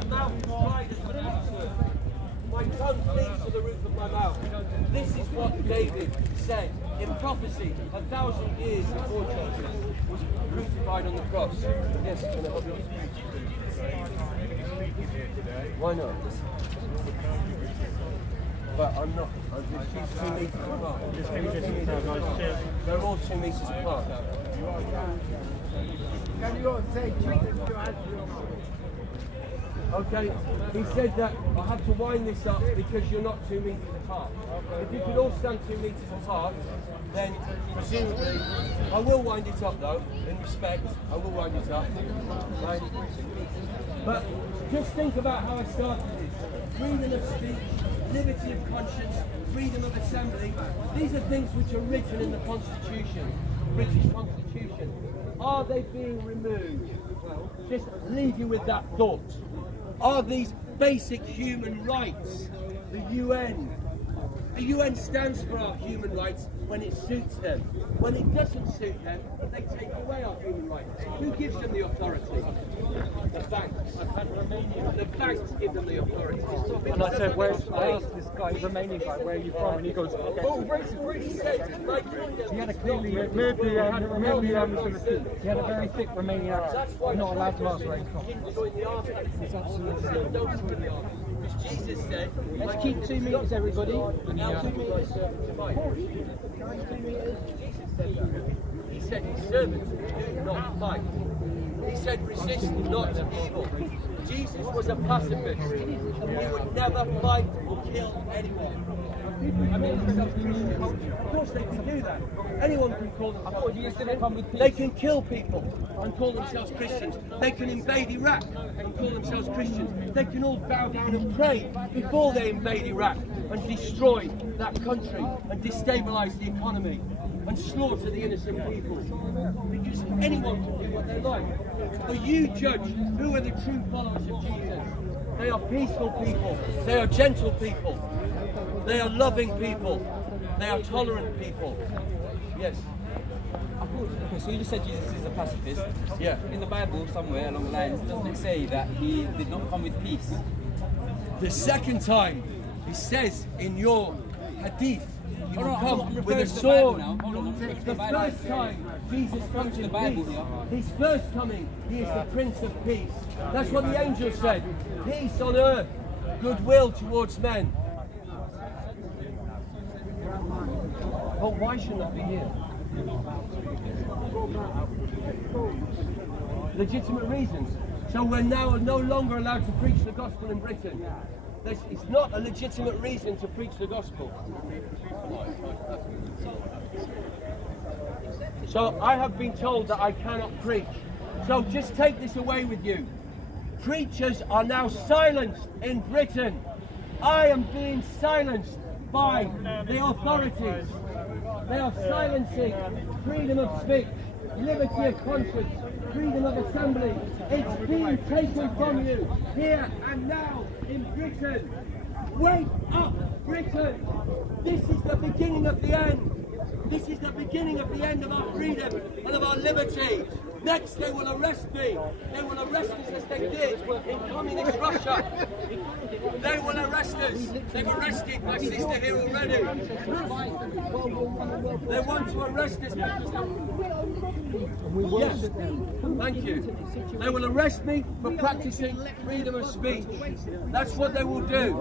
My mouth is wide as an aperture. My tongue cleaves to the roof of my mouth. This is what David said in prophecy 1,000 years before Jesus was crucified on the cross. Yes, can I help you? Why not? But I'm not. She's 2 meters apart. They're all 2 meters apart. Can you all say Jesus to us? Okay, he said that I have to wind this up because you're not 2 meters apart. If you could all stand 2 meters apart, then presumably, I will wind it up though, in respect, I will wind it up. Right? But just think about how I started this. Freedom of speech, liberty of conscience, freedom of assembly. These are things which are written in the Constitution, British Constitution. Are they being removed? Just leave you with that thought. Are these basic human rights? The UN stands for our human rights when it suits them. When it doesn't suit them, they take away our human rights. Who gives them the authority? The banks. The banks give them the authority. And I said, I asked this guy, Romanian guy, where are you from? And he goes, oh, racist. He said, He had a clearly, he had a very thick Romanian accent. I'm not allowed to ask where he's from. Join the army. It's absolutely Don't join the army. Because Jesus said, let's keep 2 meters, everybody. now 2 meters to fight. Jesus said that. He said, his servants do not fight. He said, resist not evil. Jesus was a pacifist. He would never fight or kill anyone. I mean, of course they can do that. Anyone can call themselves Christians. They can kill people and call themselves Christians. They can invade Iraq and call themselves Christians. They can all bow down and pray before they invade Iraq and destroy that country and destabilise the economy and slaughter the innocent people. Because anyone can do what they like. But you judge who are the true followers of Jesus. They are peaceful people. They are gentle people. They are loving people. They are tolerant people. Yes. Okay, so you just said Jesus is a pacifist. Yeah. In the Bible, somewhere along the lines, doesn't it say that he did not come with peace? The second time, it says in your hadith, you will come with a sword. The first time Jesus comes in peace, his first coming, he is the Prince of Peace. That's what the angel said. Peace on earth, goodwill towards men. But why should that be here? Legitimate reasons. So we're now no longer allowed to preach the gospel in Britain. It's not a legitimate reason to preach the gospel. So I have been told that I cannot preach. So just take this away with you. Preachers are now silenced in Britain. I am being silenced by the authorities. They are silencing freedom of speech, liberty of conscience, freedom of assembly. It's being taken from you here and now in Britain. Wake up, Britain! This is the beginning of the end. This is the beginning of the end of our freedom and of our liberty. Next, they will arrest me. They will arrest us as they did in communist Russia. They will arrest us. They've arrested my sister here already. They want to arrest us because yes, thank you. They will arrest me for practicing freedom of speech. That's what they will do.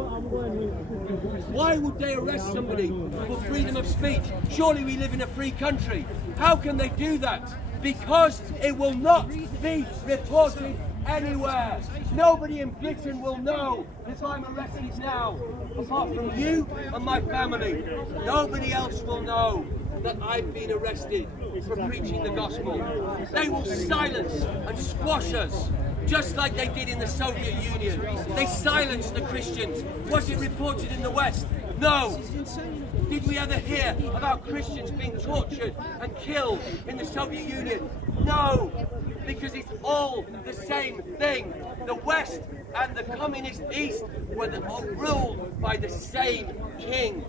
Why would they arrest somebody for freedom of speech? Surely we live in a free country. How can they do that? Because it will not be reported anywhere. Nobody in Britain will know if I'm arrested now, apart from you and my family. Nobody else will know that I've been arrested for preaching the gospel. They will silence and squash us, just like they did in the Soviet Union. They silenced the Christians. Was it reported in the West? No. Did we ever hear about Christians being tortured and killed in the Soviet Union? No, because it's all the same thing. The West and the communist East were all ruled by the same king,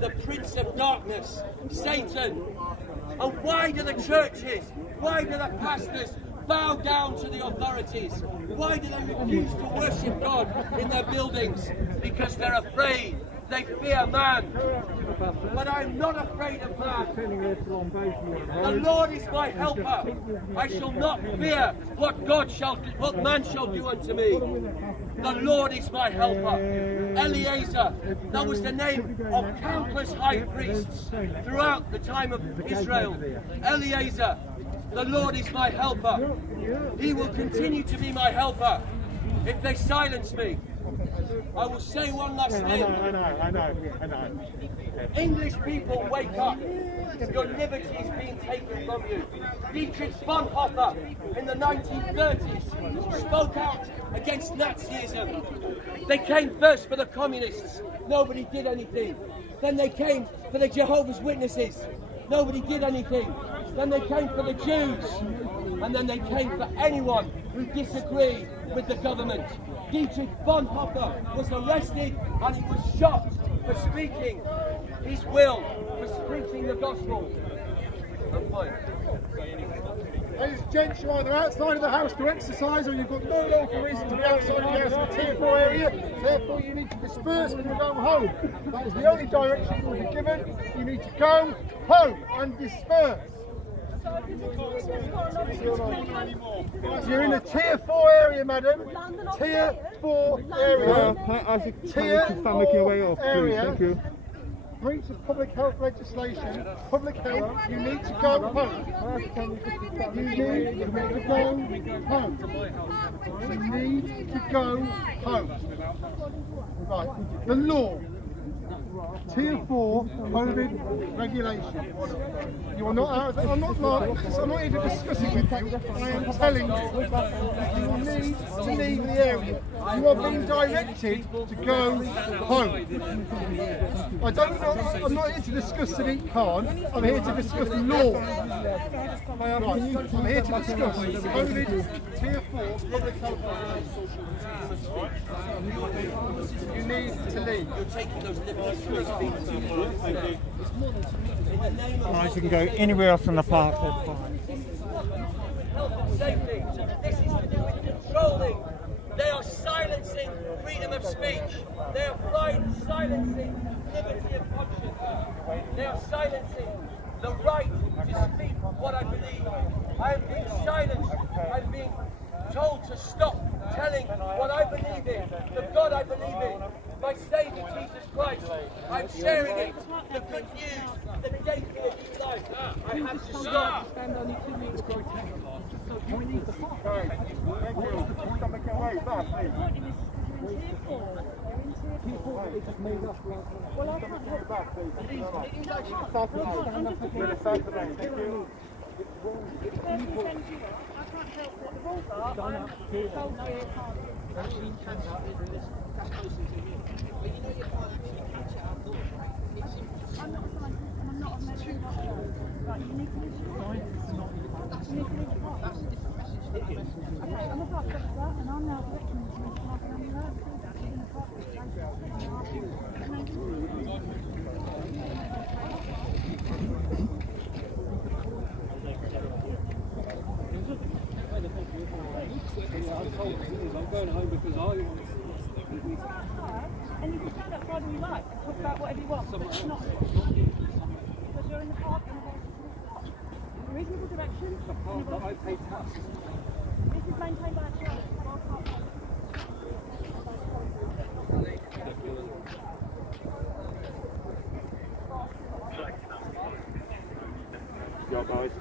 the Prince of Darkness, Satan. And why do the churches, why do the pastors bow down to the authorities? Why do they refuse to worship God in their buildings? Because they're afraid. They fear man. But I'm not afraid of man. The Lord is my helper. I shall not fear what man shall do unto me. The Lord is my helper. Eleazar, that was the name of countless high priests throughout the time of Israel. Eleazar, the Lord is my helper. He will continue to be my helper. If they silence me, I will say one last thing. I know. English people, wake up. Your liberty is being taken from you. Dietrich Bonhoeffer in the 1930s spoke out against Nazism. They came first for the communists. Nobody did anything. Then they came for the Jehovah's Witnesses. Nobody did anything. Then they came for the Jews. And then they came for anyone who disagreed with the government. Dietrich Bonhoeffer was arrested and he was shot for speaking his will, for preaching the gospel. I'm fine. Ladies and gents, you're either outside of the house to exercise or you've got no lawful reason to be outside the house in the Tier 4 area. Therefore, you need to disperse and go home. That is the only direction you will be given. You need to go home and disperse. You're in a Tier 4 area, madam. Tier 4 area. Tier 4 area. Thank you. Breach of public health legislation, public health, you need to go home. You need to go home. You need to go home. Right, the law. Tier 4 COVID regulation. You are not out of, I'm not here to discuss it with you. I am telling you that you will need to leave the area. You are being directed to go home. I'm not here to discuss Sadiq Khan. I'm here to discuss law. Right. I'm here to discuss COVID Tier 4 public health regulation. You need to leave. You're taking those liberties. Alright, you can go anywhere else in the park. Health and safety. This is to do with controlling. They are silencing freedom of speech. They are silencing liberty of conscience. They are silencing the right to speak what I believe. I am being silenced. I'm being told to stop telling what I believe in, the God I believe in, my Saviour Jesus Christ. I'm sharing it, the good news, the day for a new life. I have to stop. I'm going home because I want to. And you can stand outside all you like and talk about whatever you want, but it's not. Because you're in the park and in a reasonable direction. The park that I pay tax. This is maintained by a church. Yo, guys.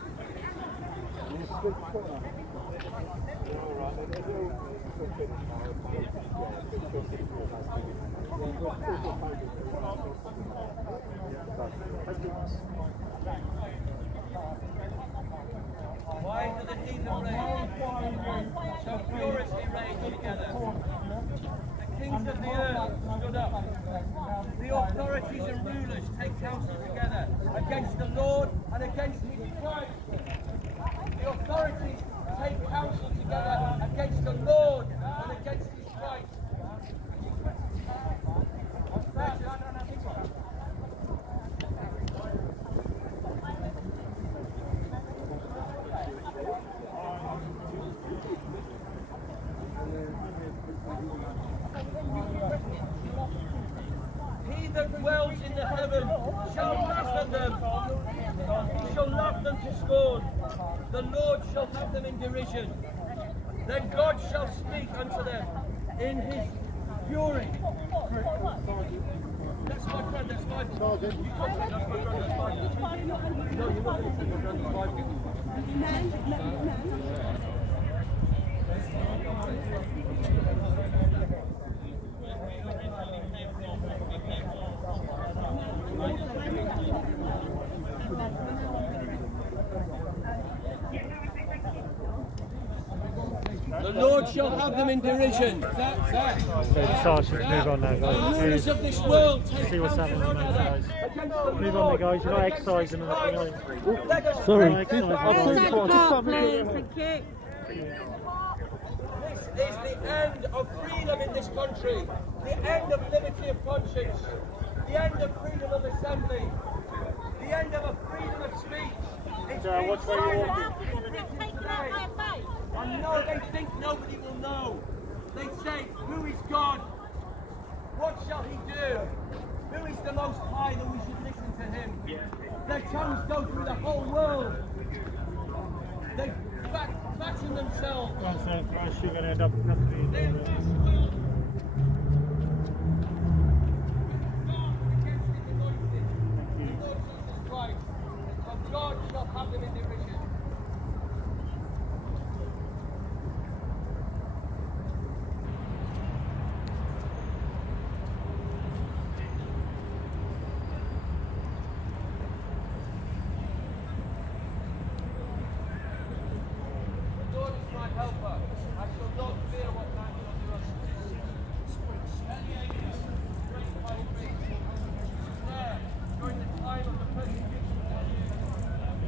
Why do the heathen rage? Shall furiously rage together. The kings of the earth stood up. The authorities and rulers take counsel together against the Lord and against his Christ. The authorities take counsel together against the Lord and against his Christ. that dwells in the heaven shall laugh at them. He shall laugh them to scorn. The Lord shall have them in derision. Then God shall speak unto them in his fury. That's my friend, that's my friend. You come to that's my friend, that's my friend. No, you're not going to say my friend, that's my friend. The Lord shall have them in derision. Okay, Sarge, move on now, The guys. rulers of this world take See what's happening, guys. Move on there, guys. You're not exercising or nothing. Sorry. Thank you. This is the end of freedom in this country, the end of liberty of conscience, the end of freedom of assembly, the end of a freedom of speech. It's Which way you walking? I know they think nobody will know. They say, who is God? What shall he do? Who is the Most High that we should listen to him? Their tongues go through the whole world. They fatten themselves. You're going to end up nothing. God shall have them in derision. The Lord is my helper. I shall not fear what man shall do unto me. Great high priest, there during the time of the persecution.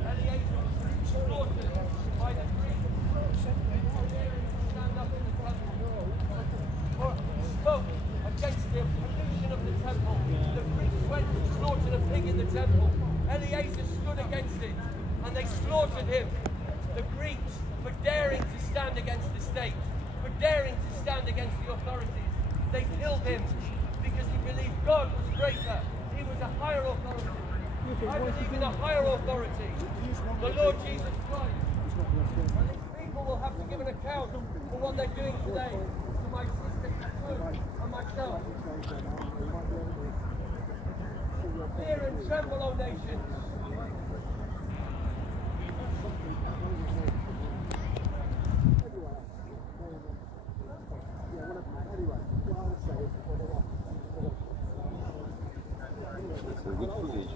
Eliezer was slaughtered by the Greeks for daring to stand up in the temple, or spoke against the pollution of the temple. The Greeks went and slaughtered a pig in the temple. Eliezer stood against it, and they slaughtered him. The Greeks, for daring to stand against the state, for daring to stand against the authorities, they killed him because he believed God was greater. He was a higher authority. I believe in a higher authority, the Lord Jesus Christ. And these people will have to give an account for what they're doing today to my sister Hatun and myself. Fear and tremble, O nations. Good footage.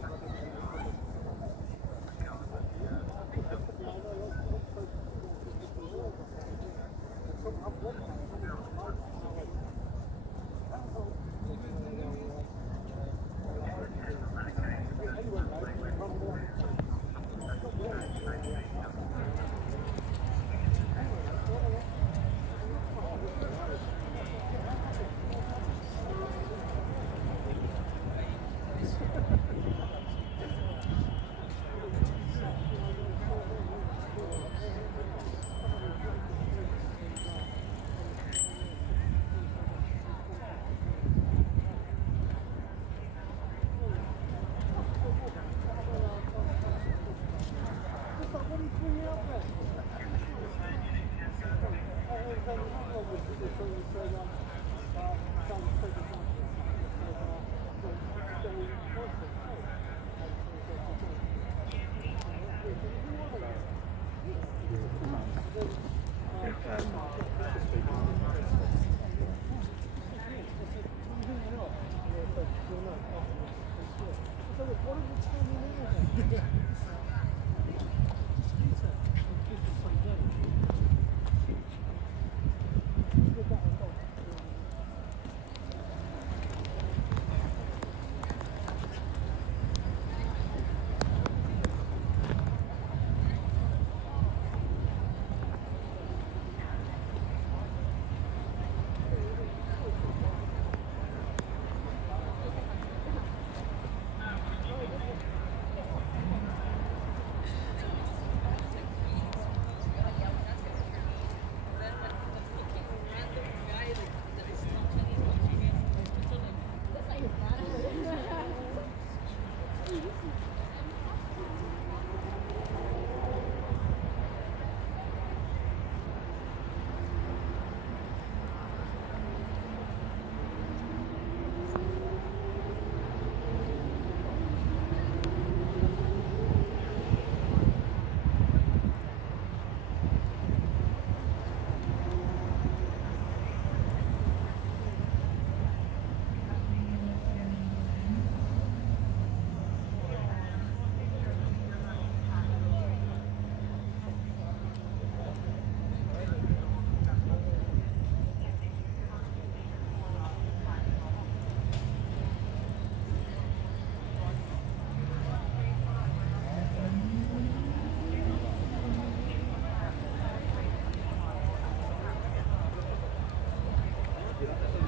Anyway,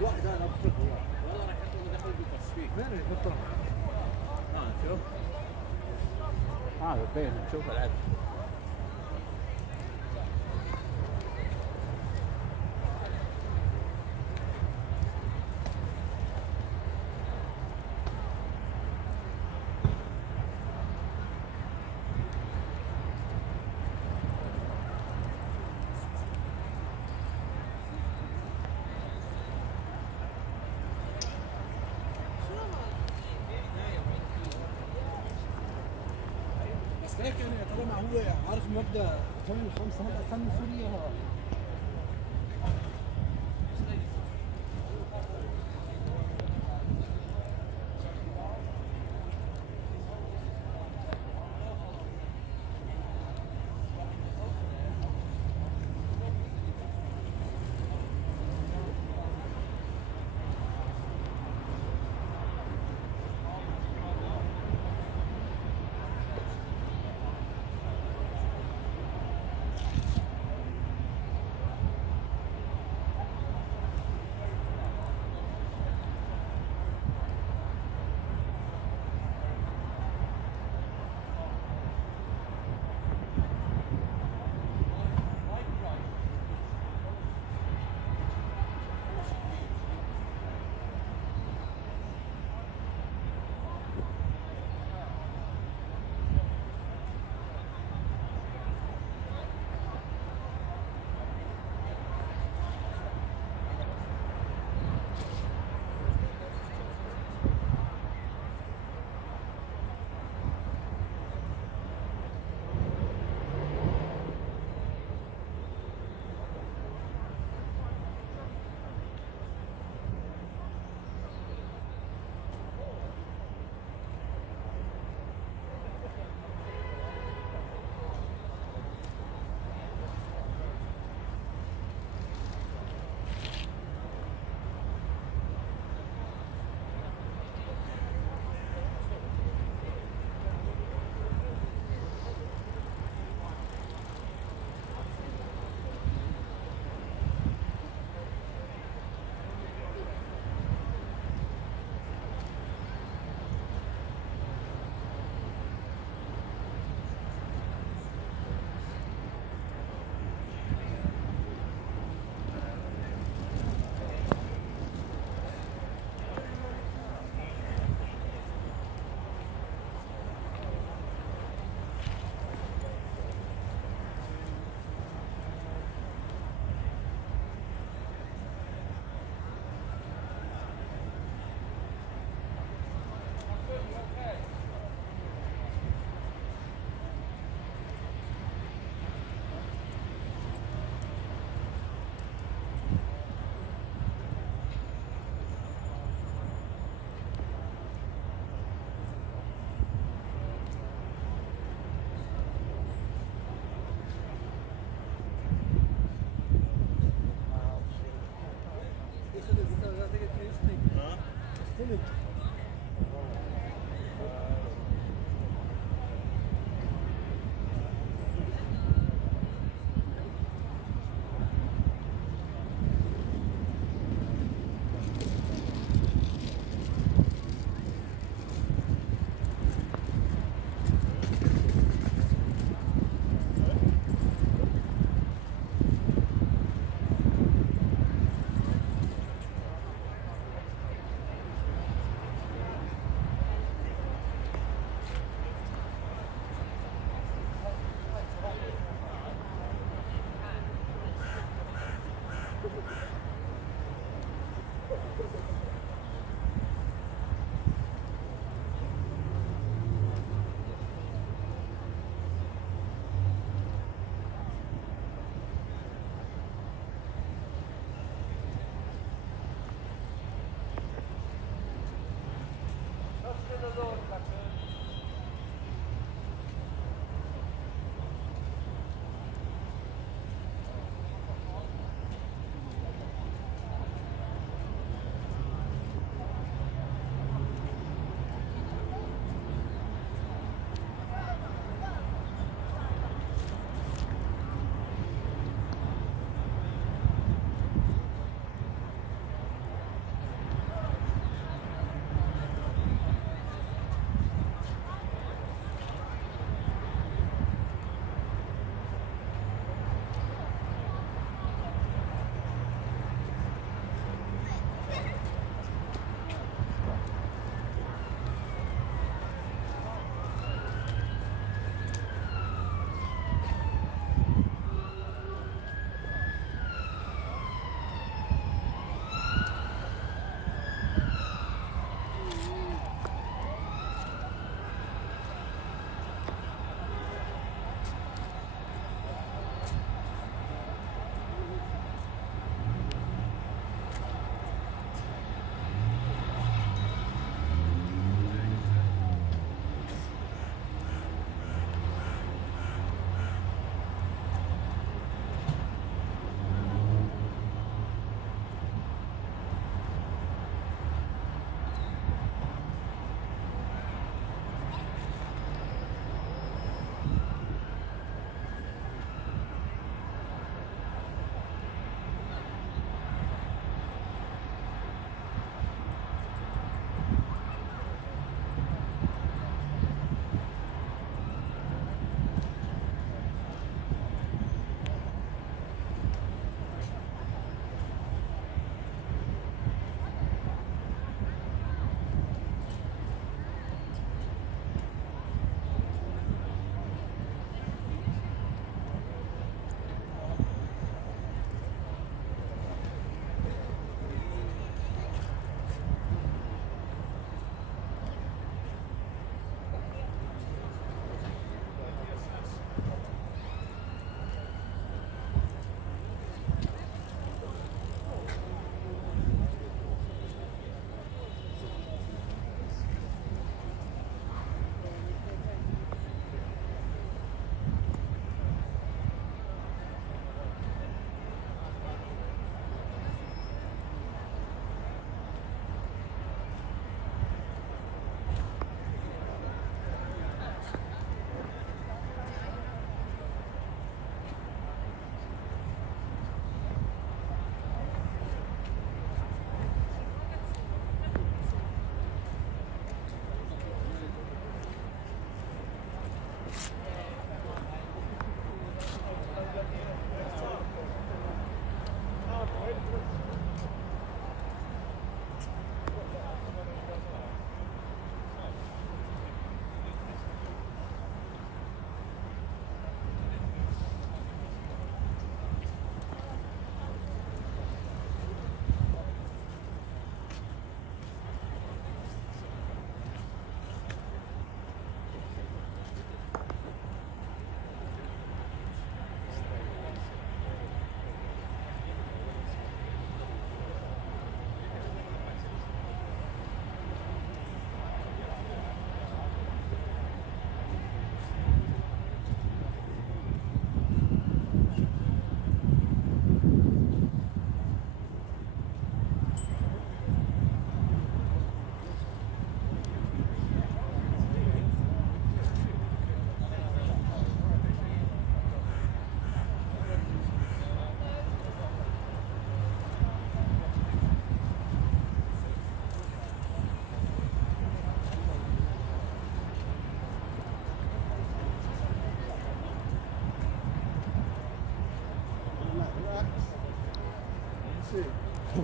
واحد هذا بفكر والله راح يحطون دخل بالتصفيق. وين يحطون؟ شوف هذا بين نشوف العدد. هيك يعني طالما هو عارف مبدا 8 و5 مبدا ثاني سوريا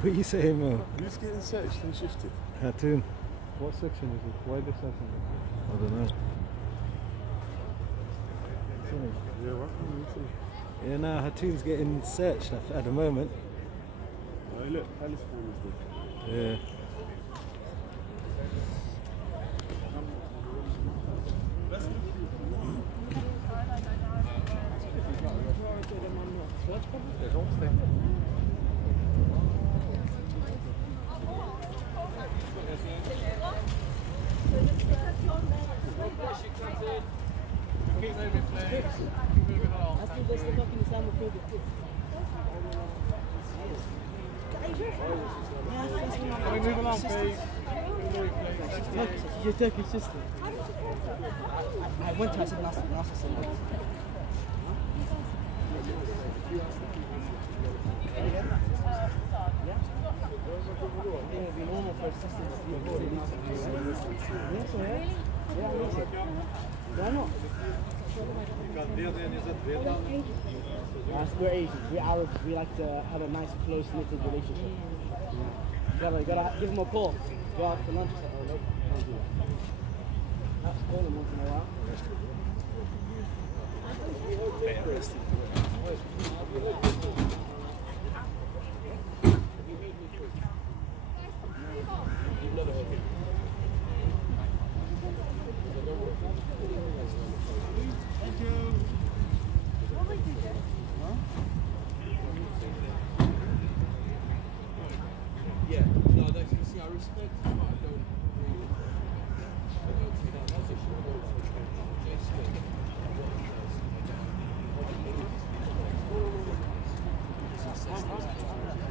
What are you saying, Mo? Who's getting searched and shifted? Hatun. What section is it? Why this section? I don't know. Yeah, what? Yeah, no, Hatun's getting searched at the moment. Oh, look, Alice phone is there. Yeah. Can we move along, please? Your Turkish sister. I went to her, I said, last Sunday. It would be normal for sisters to be avoided. Yes, so yeah. Yeah, I know so. Why not? We're Asians, we're Arabs, we like to have a nice close knitted relationship. You gotta give them a call. Go out for lunch or something. Perhaps call them once in a while. Yeah, no, that's, you see, I respect it, but I don't see that position. I don't just what he does.